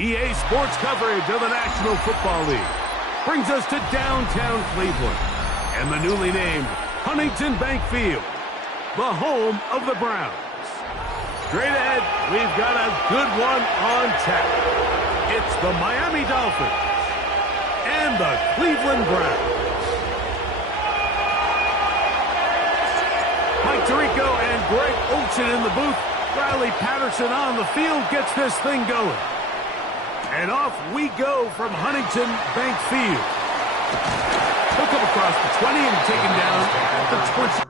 EA Sports coverage of the National Football League brings us to downtown Cleveland and the newly named Huntington Bank Field, the home of the Browns. Straight ahead, we've got a good one on tap. It's the Miami Dolphins and the Cleveland Browns. Mike Tirico and Greg Olsen in the booth. Riley Patterson on the field gets this thing going. And off we go from Huntington Bank Field. He'll come across the 20 and taken down at the 20.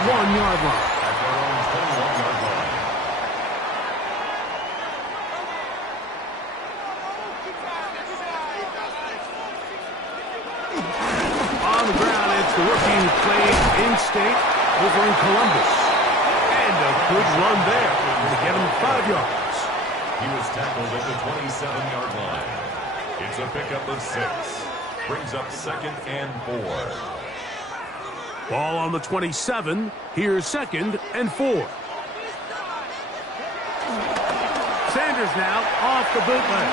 One-yard line. At their own 21-yard line. On the ground, it's the rookie who played in-state over in Columbus. And a good run there to get him 5 yards. He was tackled at the 27-yard line. It's a pickup of 6. Brings up 2nd and 4. Ball on the 27. Here's 2nd and 4. Sanders now off the bootleg.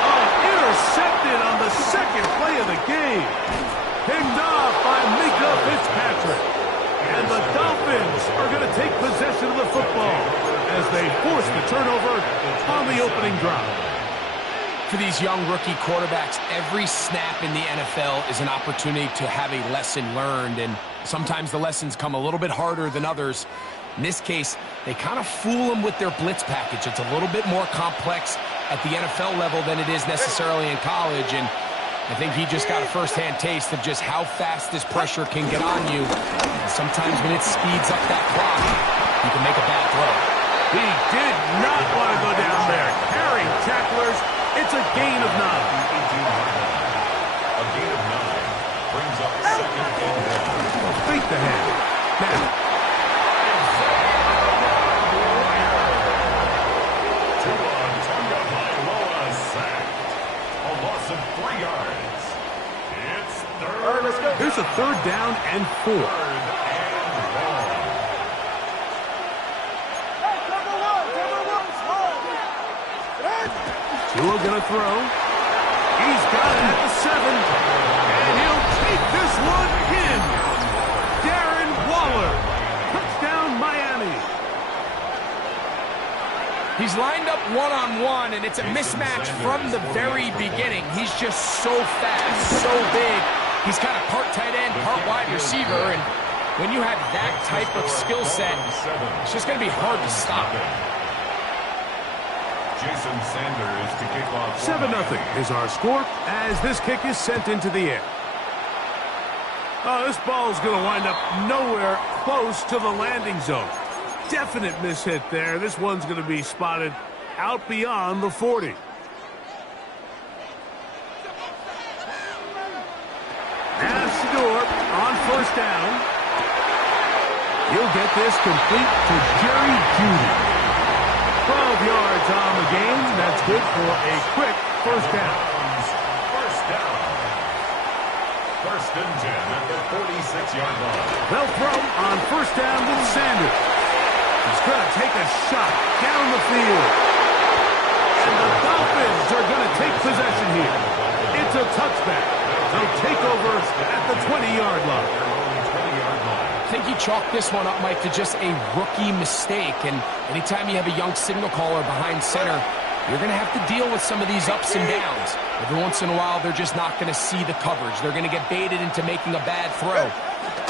Oh, intercepted on the 2nd play of the game. Picked off by Mika Fitzpatrick. And the Dolphins are going to take possession of the football as they force the turnover on the opening drive. For these young rookie quarterbacks, every snap in the NFL is an opportunity to have a lesson learned, and sometimes the lessons come a little bit harder than others. In this case, they kind of fool them with their blitz package. It's a little bit more complex at the NFL level than it is necessarily in college, and I think he just got a first-hand taste of just how fast this pressure can get on you. And sometimes when it speeds up that clock, you can make a bad throw. He did not want to go down there. Carrying tacklers. It's a gain of 9. A gain of 9 brings up 2nd and 1. Fake the hand. Now. Tua sacked. A loss of 3 yards. It's 3rd. Let's go. Here's a 3rd down and 4. 3rd and 1. Tua gonna throw. He's got it at the 7. And he'll take this one in. Darren Waller. Touchdown, Miami. He's lined up one-on-one, and it's a mismatch from the very beginning. He's just so fast, so big. He's kind of part tight end, part wide receiver, and when you have that type of skill set, it's just going to be hard to stop it. Jason Sanders to kick off. 7-0 is our score as this kick is sent into the air. Oh, this ball is going to wind up nowhere close to the landing zone. Definite mishit there. This one's going to be spotted out beyond the 40. Now Shador on 1st down. He'll get this complete to Jerry Jeudy. 12 yards on the game. That's good for a quick 1st down. 1st down. 1st and 10 at the 46-yard line. They'll throw on 1st down with Sanders. He's going to take a shot down the field. And the Dolphins are going to take possession here. It's a touchback. They'll take over at the 20-yard line. I think you chalk this one up, Mike, to just a rookie mistake. And anytime you have a young signal caller behind center, you're going to have to deal with some of these ups and downs. Every once in a while, they're just not going to see the coverage. They're going to get baited into making a bad throw.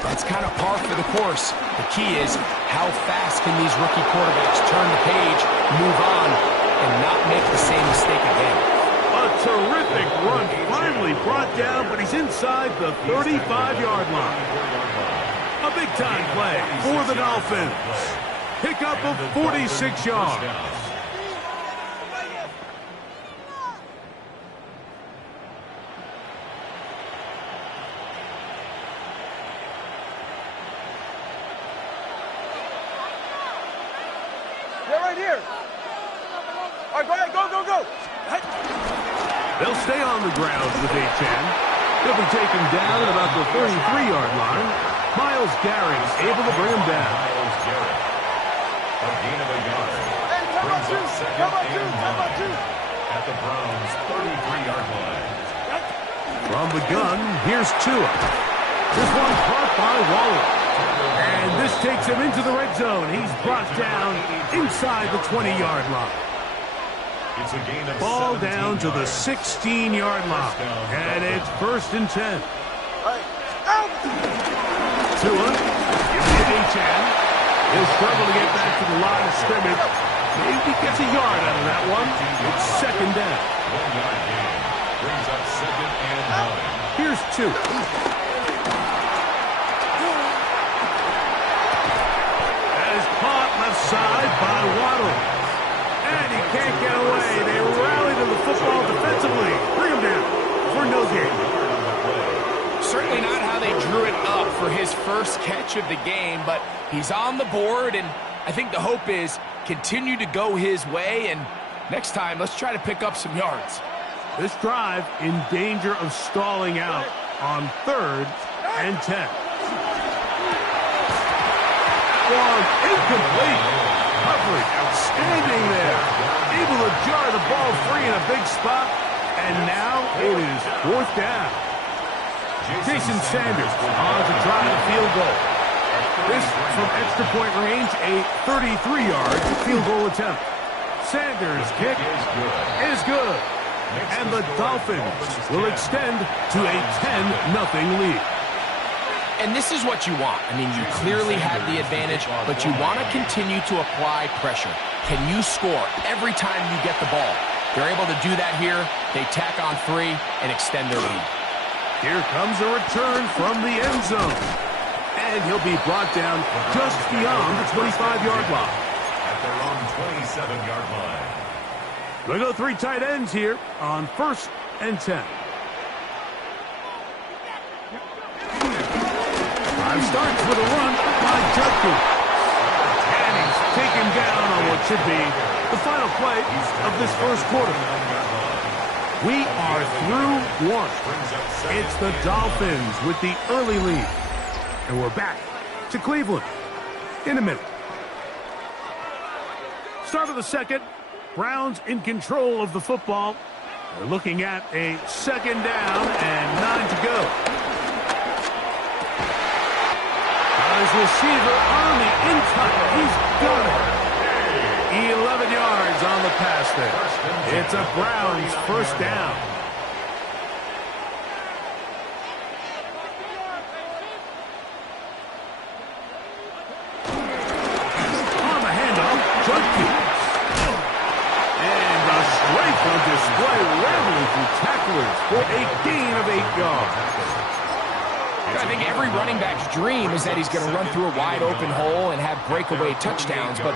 That's kind of par for the course. The key is how fast can these rookie quarterbacks turn the page, move on, and not make the same mistake again. A terrific run finally brought down, but he's inside the 35-yard line. A A big-time play for the Dolphins. Pickup of 46 yards. They're right here. All right, go ahead, go. They'll stay on the ground with Achan. He'll be taken down at about the 33-yard line. Myles Garrett able to bring him down. Myles Garrett. A gain of a yard. Brings up second and 9 at the Browns' 33-yard line. From the gun, here's Tua. This one caught by Waller. And this takes him into the red zone. He's brought down inside the 20-yard line. It's a gain of Ball 17 down to the yards. 16-yard line. And it's 1st and 10. Tua, give it to Achan. He'll struggle to get back to the line of scrimmage. Maybe gets a yard out of that one. It's 2nd down. 1 yard gain. Brings up second and 9. Here's Tua. As caught left side by Waddle. And he can't get away. They rally to the football defensively. Bring him down for no gain. Certainly not how they drew it up for his first catch of the game, but he's on the board, and I think the hope is continue to go his way, and next time, let's try to pick up some yards. This drive in danger of stalling out on 3rd and 10. One incomplete. Coverage outstanding there. Able to jar the ball free in a big spot, and now it is 4th down. Jason Sanders on to try the field goal. This from extra point range, a 33-yard field goal attempt. Sanders' kick is good. And the Dolphins will extend to a 10-0 lead. And this is what you want. I mean, you clearly have the advantage, but you want to continue to apply pressure. Can you score every time you get the ball? They're able to do that here. They tack on 3 and extend their lead. Here comes a return from the end zone. And he'll be brought down just beyond the 25-yard line. At their own 27-yard line. They'll go 3 tight ends here on 1st and 10. Drive starts with a run by Judkins. And he's taken down on what should be the final play of this first quarter. We are through 1. It's the Dolphins with the early lead. And we're back to Cleveland in a minute. Start of the second. Browns in control of the football. They're looking at a 2nd down and 9 to go. Got his receiver on the inside. He's got it. 11 yards on the pass there. It's a Browns 1st down. On the handoff, Judkins. And the strength on display, rambling through tacklers for a gain of 8 yards. I think every running back's dream is that he's going to run through a wide open hole and have breakaway touchdowns, but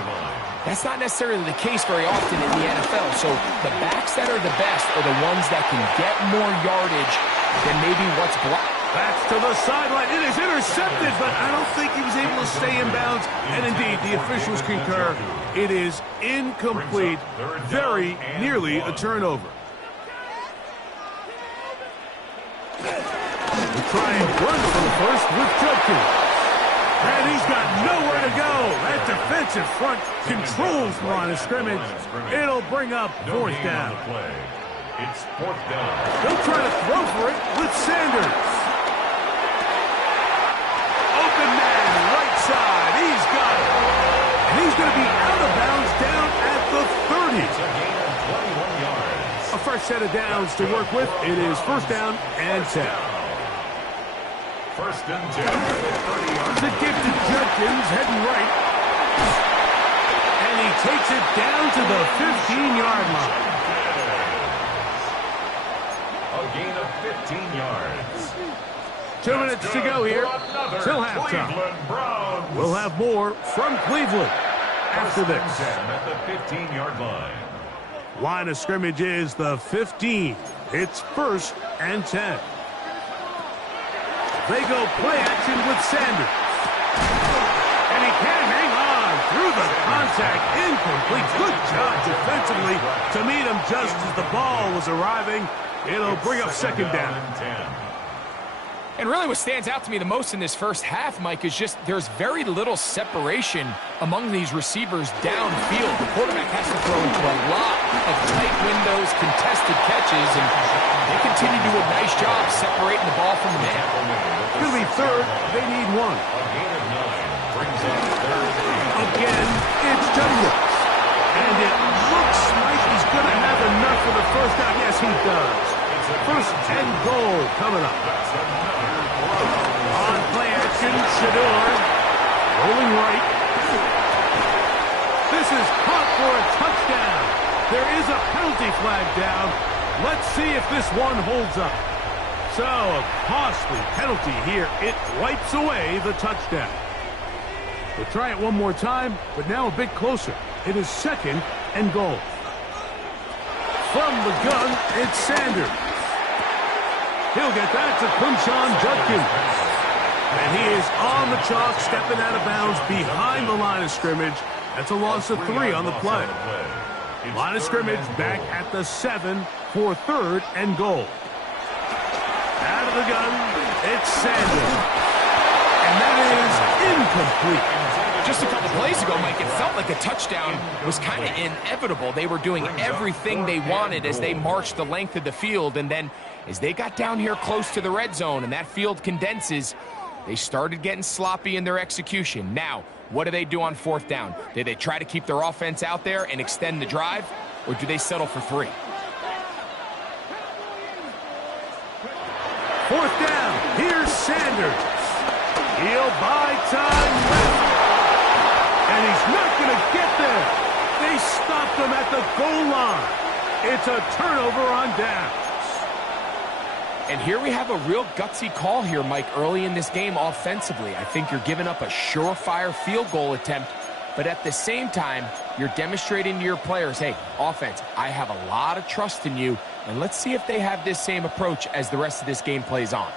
that's not necessarily the case very often in the NFL. So the backs that are the best are the ones that can get more yardage than maybe what's blocked. That's to the sideline. It is intercepted, but I don't think he was able to stay in bounds. And indeed, the officials concur. It is incomplete. Very nearly a turnover. We'll try and run for the first with Judkins. And he's got nowhere to go. That defensive front controls the line of scrimmage. It'll bring up 4th down. It's 4th down. They'll try to throw for it with Sanders. Open man, right side. He's got it. And he's going to be out of bounds down at the 30. It's a gain of 21 yards. A fresh set of downs to work with. It is 1st down and 10. 1st and 10 at the 30-yard The gift to Judkins heading right. And he takes it down to the 15-yard line. A gain of 15 yards. 2 minutes to go here till halftime. We'll have more from Cleveland after this. At the 15-yard line. Line of scrimmage is the 15. It's 1st and 10. They go play action with Sanders. And he can't hang on through the contact. Incomplete. Good job defensively to meet him just as the ball was arriving. It'll bring up 2nd down. And really what stands out to me the most in this first half, Mike, is just there's very little separation among these receivers downfield. The quarterback has to throw into a lot of tight windows, contested catches, and they continue to do a nice job separating the ball from the man. It's going to be 3rd. They need 1. Again, it's Douglas. And it looks like he's going to have enough for the 1st down. Yes, he does. 1st and goal coming up. On play action, Shador. Rolling right. This is caught for a touchdown. There is a penalty flag down. Let's see if this one holds up. So, a costly penalty here. It wipes away the touchdown. We'll try it one more time, but now a bit closer. It is 2nd and goal. From the gun, it's Sanders. He'll get that to Quinshon Judkins. And he is on the chalk, stepping out of bounds behind the line of scrimmage. That's a loss of 3 on the play. Line of scrimmage back at the 7 for 3rd and goal. Out of the gun, it's Sanders. And that is incomplete. Just a couple plays ago, Mike, it felt like a touchdown was kind of inevitable. They were doing everything they wanted as they marched the length of the field, and then as they got down here close to the red zone and that field condenses, they started getting sloppy in their execution. Now, what do they do on 4th down? Do they try to keep their offense out there and extend the drive, or do they settle for 3? 4th down, here's Sanders. He'll buy time. And he's not going to get there. They stopped him at the goal line. It's a turnover on downs. And here we have a real gutsy call here, Mike, early in this game offensively. I think you're giving up a surefire field goal attempt, but at the same time, you're demonstrating to your players, hey, offense, I have a lot of trust in you, and let's see if they have this same approach as the rest of this game plays on.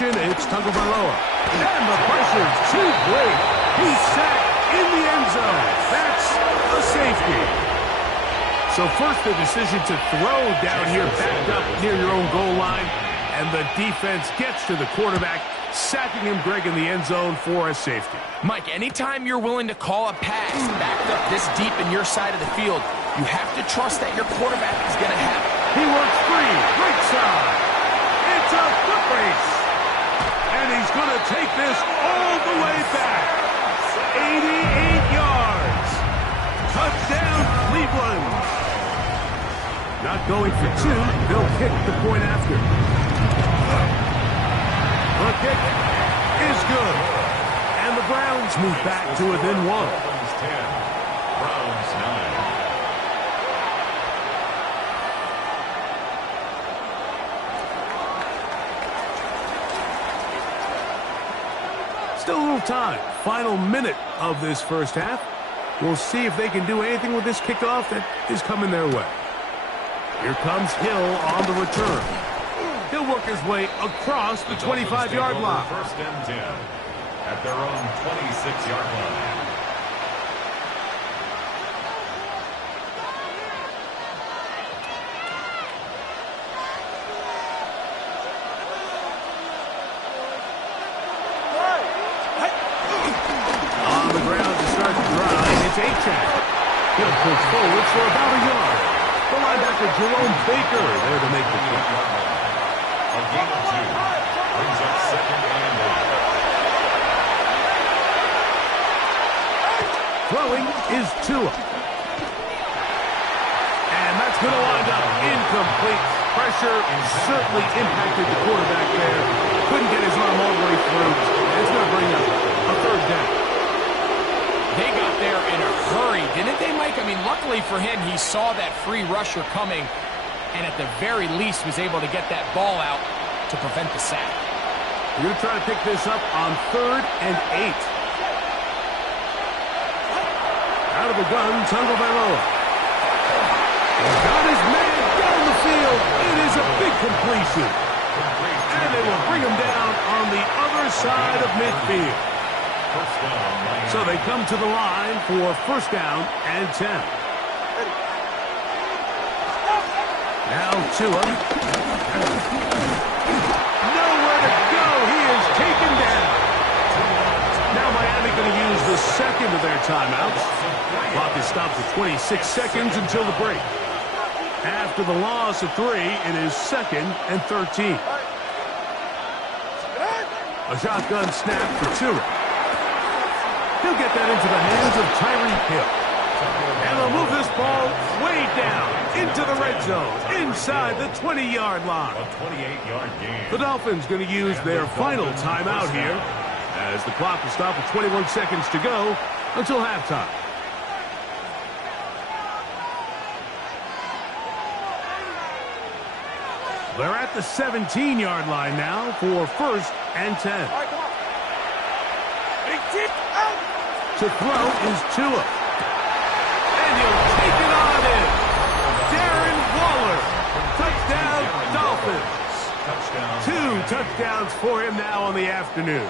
It's Tagovailoa. And the pressure's too great. He's sacked in the end zone. That's a safety. So first the decision to throw down here backed up near your own goal line. And the defense gets to the quarterback, sacking him, Greg, in the end zone for a safety. Mike, anytime you're willing to call a pass backed up this deep in your side of the field, you have to trust that your quarterback is going to have it. He works free. Right side. It's a foot race. And he's going to take this all the way back. 88 yards. Touchdown, Cleveland. Not going for 2. They'll kick the point after. The kick is good. And the Browns move back to within 1. Browns 9. Still a little time. Final minute of this first half. We'll see if they can do anything with this kickoff that is coming their way. Here comes Hill on the return. He'll work his way across the 25-yard line. 1st and 10 at their own 26-yard line. He'll push forward for about a yard. The linebacker, Jerome Baker, there to make the kick. A gain of 2 brings up 2nd and 8. Throwing is Tua. And that's going to wind up incomplete. Pressure certainly impacted the quarterback there. Couldn't get his arm all the way through. And it's going to bring up a 3rd down. They got there in a hurry, didn't they, Mike? I mean, luckily for him, he saw that free rusher coming and at the very least was able to get that ball out to prevent the sack. We're going to try to pick this up on 3rd and 8. Out of the gun, Tagovailoa. Got his man down the field. It is a big completion. And they will bring him down on the other side of midfield. So they come to the line for 1st down and 10. Now Tua. Nowhere to go. He is taken down. Now Miami going to use the second of their timeouts. Clock is stopped at 26 seconds until the break. After the loss of 3, it is 2nd and 13. A shotgun snap for Tua. He'll get that into the hands of Tyreek Hill. And they'll move this ball way down into the red zone, inside the 20-yard line. A 28-yard gain. The Dolphins going to use their final timeout here as the clock will stop at 21 seconds to go until halftime. They're at the 17-yard line now for 1st and 10. All right, come on. Big tip out. To throw is Tua. And he'll take it on in. Darren Waller. Touchdown, Dolphins. Touchdown. 2 touchdowns for him now on the afternoon.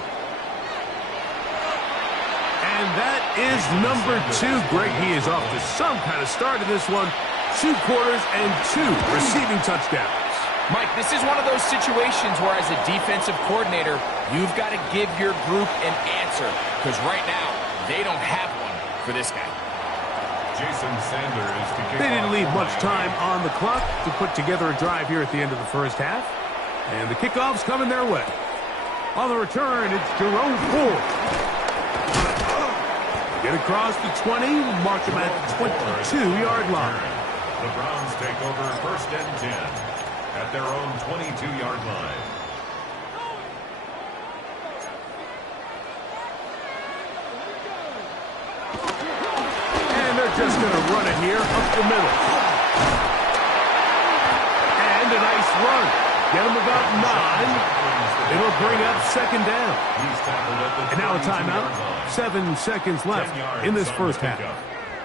And that is number 2. Greg, he is off to some kind of start in this one. 2 quarters and 2 receiving touchdowns. Mike, this is one of those situations where as a defensive coordinator, you've got to give your group an answer. Because right now, they don't have one for this guy. Jason Sanders to kick They didn't off leave the much line. time on the clock to put together a drive here at the end of the first half. And the kickoff's coming their way. On the return, it's Jerome Ford. Get across the 20, mark him at the 22-yard line. The Browns take over 1st and 10 at their own 22-yard line. And they're just going to run it here up the middle. And a nice run. Get them about 9. It'll bring up 2nd down. He's tackled at the And now a 22-yard timeout. line. 7 seconds left 10 yards in this on first the half. pickup.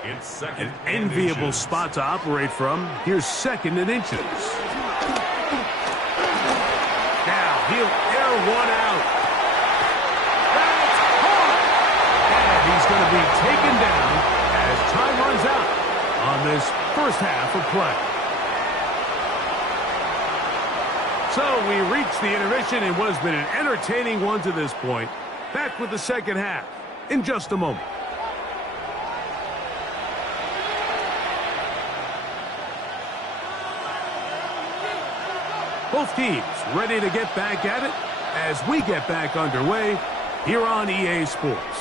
It's 2nd An and enviable inches. spot to operate from. Here's 2nd and inches. Now he'll air one out. That's caught. And he's going to be taken down as time runs out on this first half of play. So we reach the intermission in what has been an entertaining one to this point. Back with the second half in just a moment. Both teams ready to get back at it as we get back underway here on EA Sports.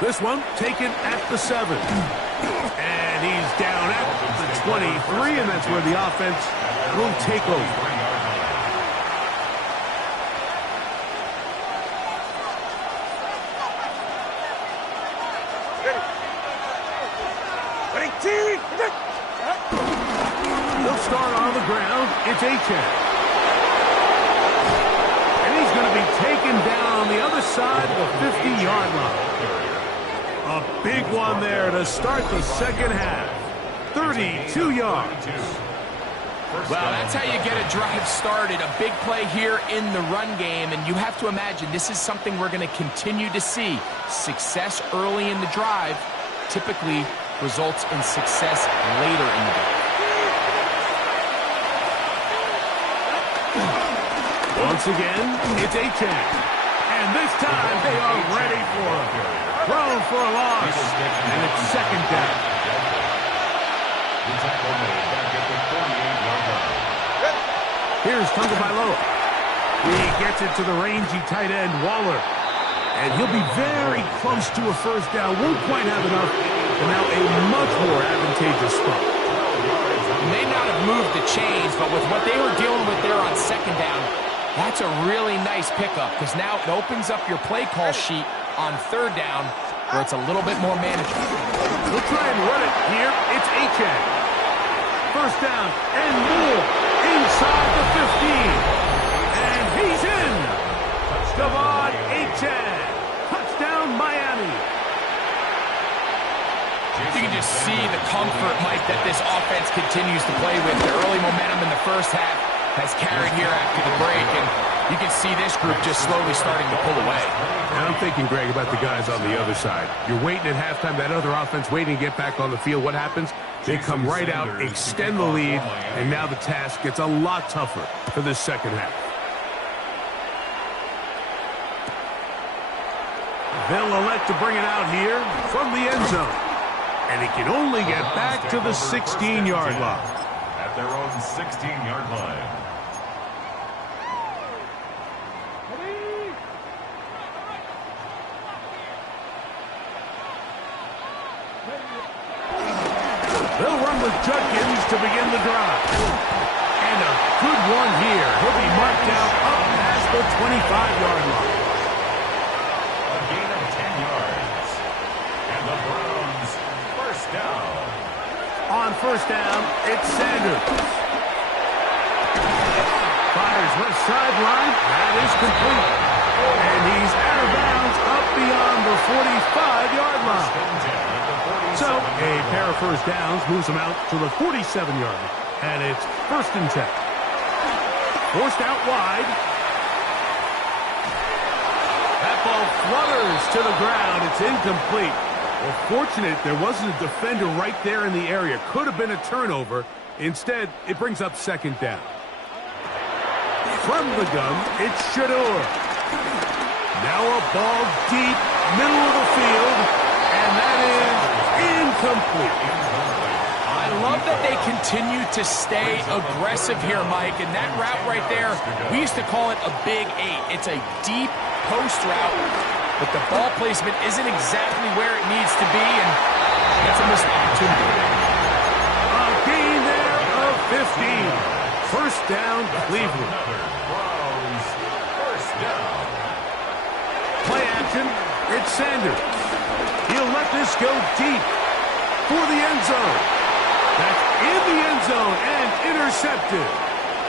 This one taken at the 7. And he's down at the 23, and that's where the offense will take over. They'll start on the ground. It's Achane. And he's going to be taken down on the other side of the 50-yard line. A big one there to start the second half. 32 yards. Well, that's how you get a drive started. A big play here in the run game, and you have to imagine this is something we're going to continue to see. Success early in the drive typically results in success later in the game. Once again, it's Achane. And this time they are ready for him. Thrown for a loss. And it's second down. Here's Tagovailoa. He gets it to the rangy tight end, Waller. And he'll be very close to a first down. Won't quite have enough. And now a much more advantageous spot. May not have moved the chains, but with what they were dealing with there on second down, that's a really nice pickup because now it opens up your play call sheet on third down where it's a little bit more manageable. We'll try and run it here. It's Achane. First down and more inside the 15. And he's in. Achane. Touchdown, Miami. You can just see the comfort, Mike, that this offense continues to play with. The early momentum in the first half has carried here after the break, and you can see this group just slowly starting to pull away. And I'm thinking, Greg, about the guys on the other side. You're waiting at halftime, that other offense waiting to get back on the field. What happens? They come right out, extend the lead, and now the task gets a lot tougher for this second half. They'll elect to bring it out here from the end zone. And he can only get back to the 16-yard line. At their own 16-yard line. They'll run with Judkins to begin the drive. And a good one here. He'll be marked out up past the 25-yard line. A gain of 10 yards. And the Browns first down. On first down, it's Sanders. Fires left sideline. That is complete. And he's out of bounds up beyond the 45-yard line. So a pair of first downs moves him out to the 47-yard line. And it's 1st and 10. Forced out wide. That ball flutters to the ground. It's incomplete. Well, fortunate there wasn't a defender right there in the area. Could have been a turnover. Instead, it brings up 2nd down. From the gun, it's Shador. Now a ball deep, middle of the field, and that is incomplete. I love that they continue to stay aggressive here, Mike, and that route right there, we used to call it a big 8. It's a deep post route, but the ball placement isn't exactly where it needs to be, and that's a missed opportunity. A gain there of 15. First down, Cleveland. Browns first down. Play action, it's Sanders. He'll let this go deep for the end zone. That's in the end zone and intercepted.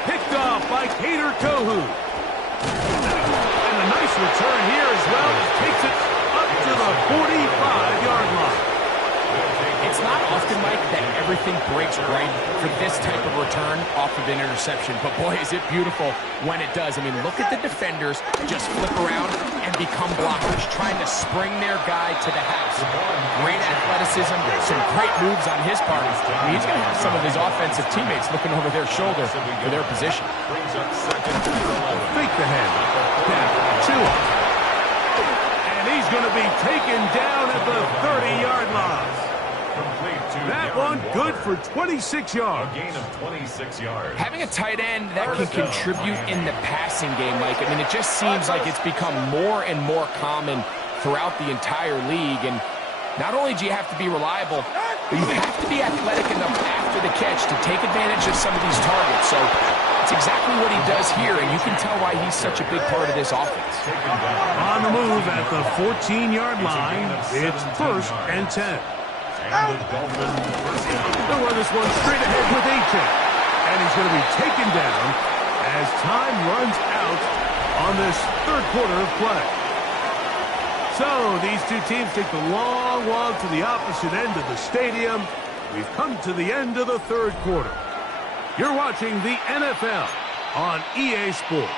Picked off by Kader Kohou. And a nice return here as well. Takes it up to the 45-yard line. It's not often, Mike, that everything breaks right for this type of return off of an interception. But, boy, is it beautiful when it does. I mean, look at the defenders just flip around and become blockers, trying to spring their guy to the house. Great athleticism, some great moves on his part. I mean, he's going to have some of his offensive teammates looking over their shoulder for their position. Fake the head. Now, Tua. And he's going to be taken down at the 30-yard line. That one good for 26 yards. A gain of 26 yards. Having a tight end that can contribute in the passing game, Mike, I mean, it just seems like it's become more and more common throughout the entire league. And not only do you have to be reliable, but you have to be athletic enough after the catch to take advantage of some of these targets. So it's exactly what he does here, and you can tell why he's such a big part of this offense. On the move at the 14-yard line, it's 1st and 10. And the Dolphins first down. They'll run this one straight ahead with Achane. And he's going to be taken down as time runs out on this 3rd quarter of play. So these two teams take the long walk to the opposite end of the stadium. We've come to the end of the 3rd quarter. You're watching the NFL on EA Sports.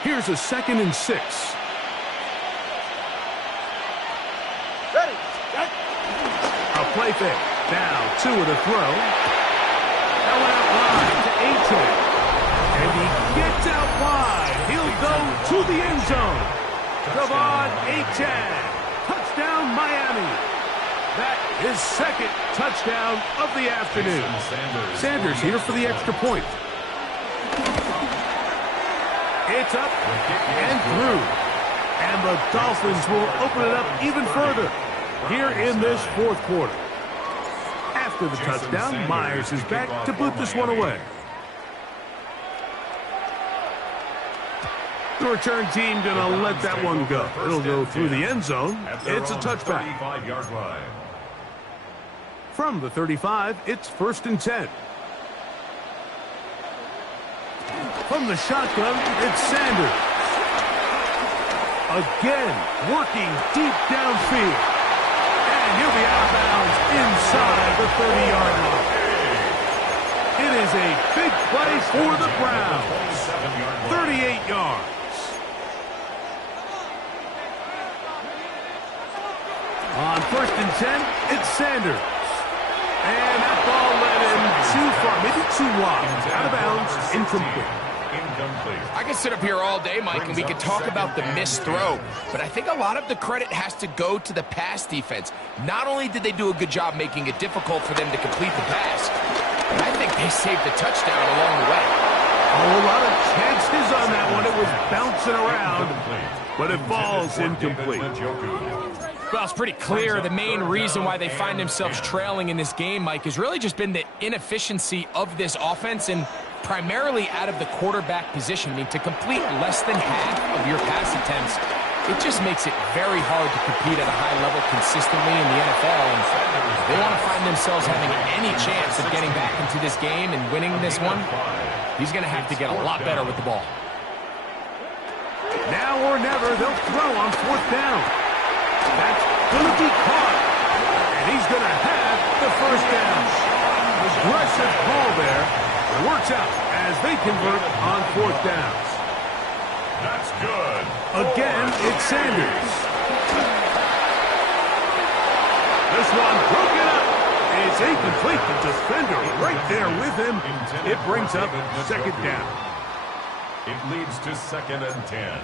Here's a 2nd and 6. Play fake. Now, Tua to throw. That went out wide to Achane. And he gets out wide. He'll go to the end zone. Achane. Touchdown, Miami. That is 2nd touchdown of the afternoon. Sanders here for the extra point. It's up and through. And the Dolphins will open it up even further here in this 4th quarter. After the touchdown, Myers is back to boot this one away. The return team going to let that one go. It'll go through the end zone. It's a touchback. 35-yard line. From the 35, it's 1st and 10. From the shotgun, it's Sanders. Again, working deep downfield. And he'll be out of bounds inside the 30-yard line. It is a big play for the Browns. 38 yards. On 1st and 10, it's Sanders. And that ball led him too far, maybe too wide. Out of bounds, incomplete. I could sit up here all day, Mike, and we could talk about the missed throw, but I think a lot of the credit has to go to the pass defense. Not only did they do a good job making it difficult for them to complete the pass, but I think they saved the touchdown along the way. Oh, a lot of chances on that one. It was bouncing around, but it falls incomplete. Well, it's pretty clear the main reason why they find themselves trailing in this game, Mike, has really just been the inefficiency of this offense and primarily out of the quarterback position. I mean, to complete less than half of your pass attempts, it just makes it very hard to compete at a high level consistently in the NFL. And if they want to find themselves having any chance of getting back into this game and winning this one, he's going to have to get a lot better with the ball. Now or never, they'll throw on 4th down. That's going to be caught. And he's going to have the 1st down. Aggressive call there. It works out as they convert on 4th downs. That's good. Again, it's Sanders. This one broken up. It's incomplete. The defender right there with him. It brings up 2nd down. It leads to 2nd and 10.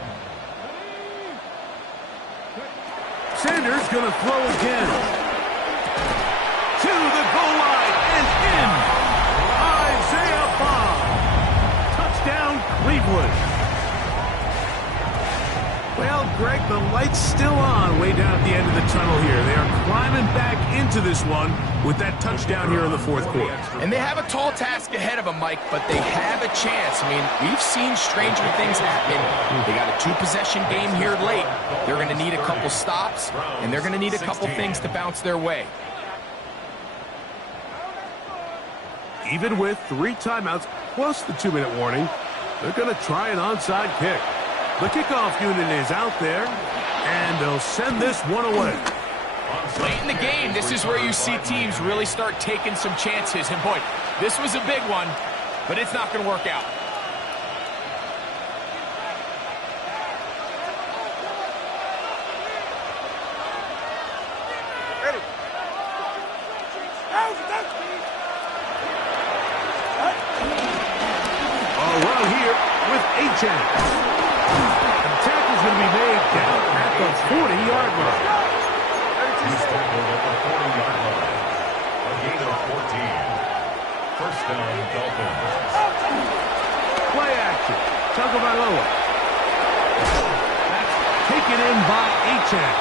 Sanders going to throw again. To the goal line and in. Isaiah Bond. Touchdown, Cleveland. Well, Greg, the light's still on way down at the end of the tunnel here. They are climbing back into this one with that touchdown here in the 4th quarter. And they have a tall task ahead of them, Mike, but they have a chance. I mean, we've seen stranger things happen. They got a 2-possession game here late. They're going to need a couple stops, and they're going to need a couple things to bounce their way. Even with 3 timeouts plus the 2-minute warning, they're going to try an onside kick. The kickoff unit is out there, and they'll send this one away. Late in the game, this is where you see teams really start taking some chances. And boy, this was a big one, but it's not going to work out. Ready. A run here with H.N. The tackle's going to be made down at the 40-yard line. He's tackled at the 40-yard line. A gain of 14. 1st down, Dolphins. Play action. Tagovailoa. That's taken in by H.N.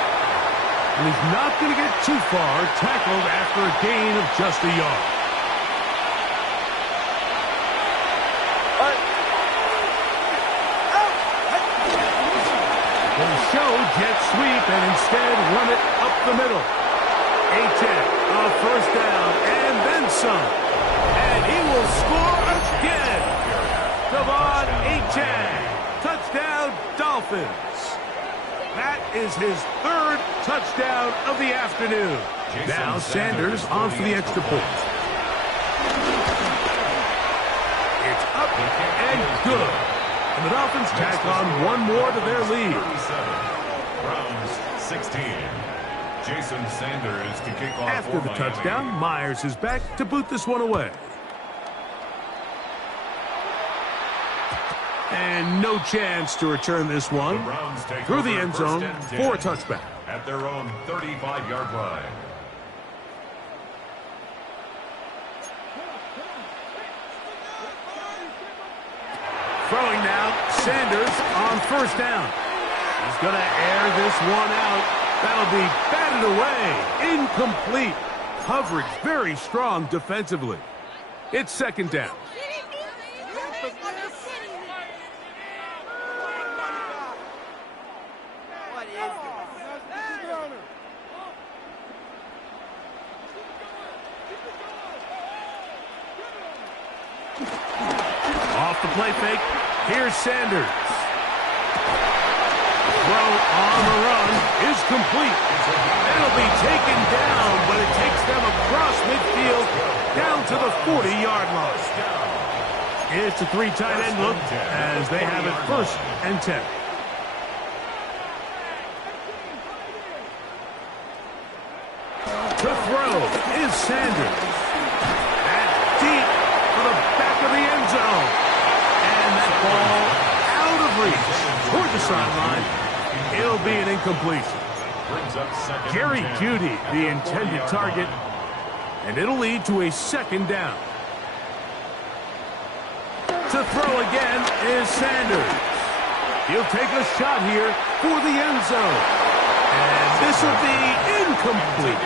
And he's not going to get too far, tackled after a gain of just a yard. Show jet sweep and instead run it up the middle. H.N. a 1st down and then some. And he will score again. Devon H.N. Touchdown Dolphins. That is his 3rd touchdown of the afternoon. Now Sanders on for the extra point. It's up and good. And the Dolphins tack on one more to their lead. Browns 16. Jason Sanders to kick off. After the touchdown, Myers is back to boot this one away. And no chance to return this one through the end zone for a touchback. At their own 35-yard line. Throwing now, Sanders on 1st down. He's going to air this one out. That'll be batted away. Incomplete. Coverage very strong defensively. It's 2nd down. Off the play fake. Here's Sanders. Throw on the run is complete. It'll be taken down, but it takes them across midfield down to the 40-yard line. It's a 3 tight end look as they have it 1st and 10. To throw is Sanders. That's deep for the back of the end zone. And that ball out of reach toward the sideline. It'll be an incompletion. Jerry Jeudy, the intended target, and it'll lead to a 2nd down. To throw again is Sanders. He'll take a shot here for the end zone. And this will be incomplete.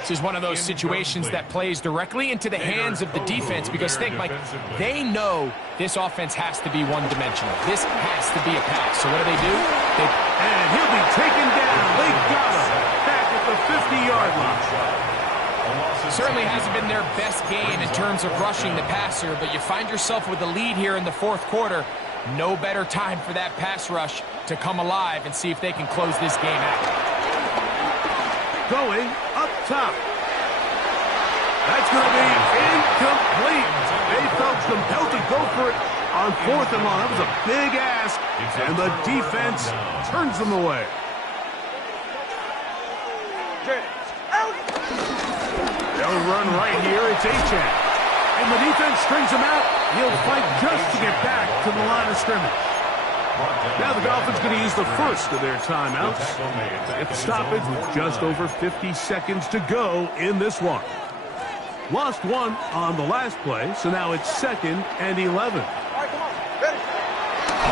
This is one of those situations that plays directly into the hands of the defense because, think, Mike, they know this offense has to be one-dimensional. This has to be a pass. So what do? And he'll be taken down. They got him back at the 50-yard line. Certainly hasn't been their best game in terms of rushing the passer, but you find yourself with a lead here in the 4th quarter. No better time for that pass rush to come alive and see if they can close this game out. Going up top. That's going to be incomplete. They felt compelled to go for it on 4th and long. That was a big ask, and the defense turns them away. They'll run right here. It's Achane. And the defense strings him out. He'll fight just to get back to the line of scrimmage. Now the Dolphins going to use the 1st of their timeouts. Get the stoppage with just over 50 seconds to go in this one. Lost 1 on the last play, so now it's 2nd and 11. On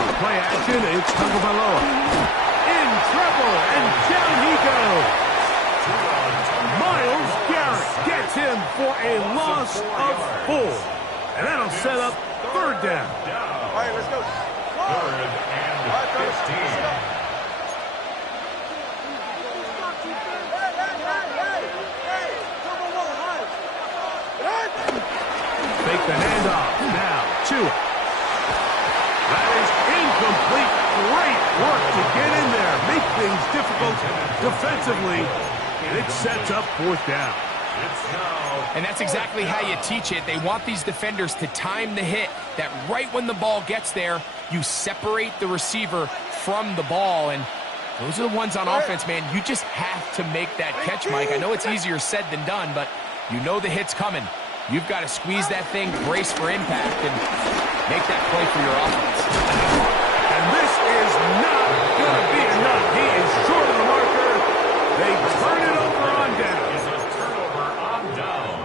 the play action, it's Tagovailoa. In trouble, and down he goes. Myles Garrett gets him for a loss of 4. And that'll set up 3rd down. All right, let's go. 3rd and 15. Fake the handoff. Now, Tua. That is incomplete. Great work to get in there. Make things difficult defensively. And it sets up 4th down. And that's exactly how you teach it. They want these defenders to time the hit, that right when the ball gets there, you separate the receiver from the ball. And those are the ones on offense, man. You just have to make that catch, Mike. I know it's easier said than done, but you know the hit's coming. You've got to squeeze that thing, brace for impact, and make that play for your offense. And this is not going to be enough. He is short of the marker. They turn it over on down. It's a turnover on downs.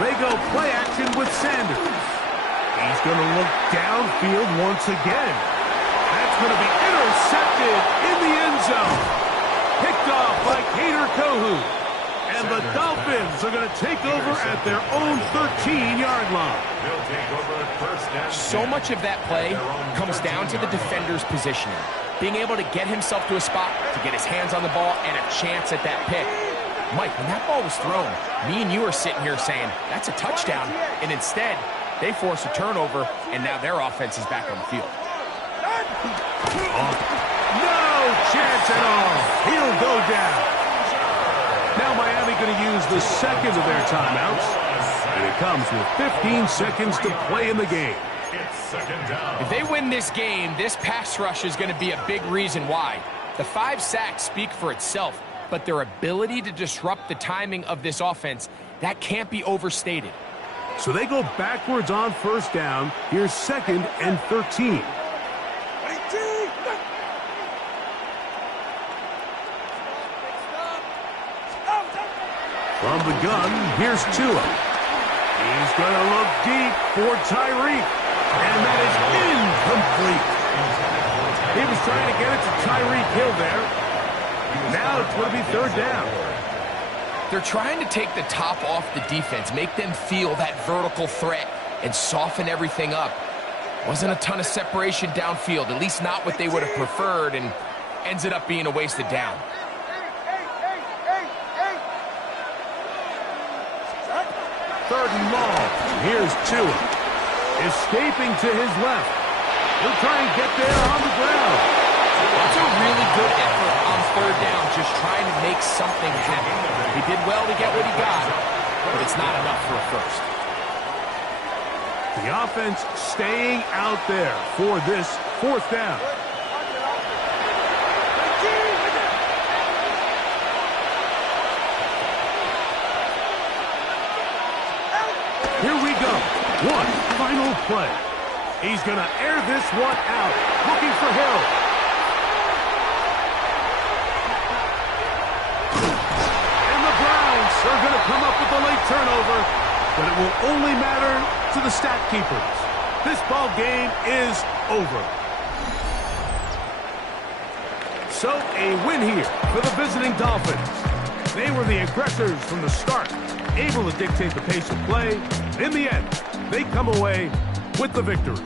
They go play action with Sanders. He's going to look downfield once again. That's going to be intercepted in the end zone. Picked off by Kader Kohou. And the Dolphins are going to take over at their own 13-yard line. They'll take over at 1st and 10. So much of that play comes down to the defender's positioning. Being able to get himself to a spot, to get his hands on the ball, and a chance at that pick. Mike, when that ball was thrown, me and you are sitting here saying, that's a touchdown. And instead, they force a turnover, and now their offense is back on the field. No chance at all. He'll go down. Now Miami going to use the 2nd of their timeouts. And it comes with 15 seconds to play in the game. It's 2nd down. If they win this game, this pass rush is going to be a big reason why. The 5 sacks speak for itself, but their ability to disrupt the timing of this offense, that can't be overstated. So they go backwards on 1st down. Here's 2nd and 13. From the gun, here's Tua. He's going to look deep for Tyreek. And that is incomplete. He was trying to get it to Tyreek Hill there. Now it's going to be 3rd down. They're trying to take the top off the defense, make them feel that vertical threat, and soften everything up. Wasn't a ton of separation downfield, at least not what they would have preferred, and ends it up being a wasted down. Third and long. Here's Tua. Escaping to his left. He'll try and get there on the ground. That's a really good effort on third down, just trying to make something happen. He did well to get what he got, but it's not enough for a first. The offense staying out there for this fourth down. Here we go. One final play. He's going to air this one out, looking for Hill. And the Browns are going to come up with the late turnover, but it will only matter to the stat keepers. This ball game is over. So a win here for the visiting Dolphins. They were the aggressors from the start, able to dictate the pace of play. In the end, they come away with the victory.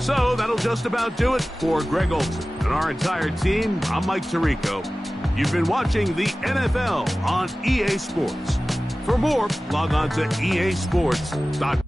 So that'll just about do it for Greg Olsen and our entire team. I'm Mike Tirico. You've been watching the NFL on EA Sports. For more, log on to easports.com.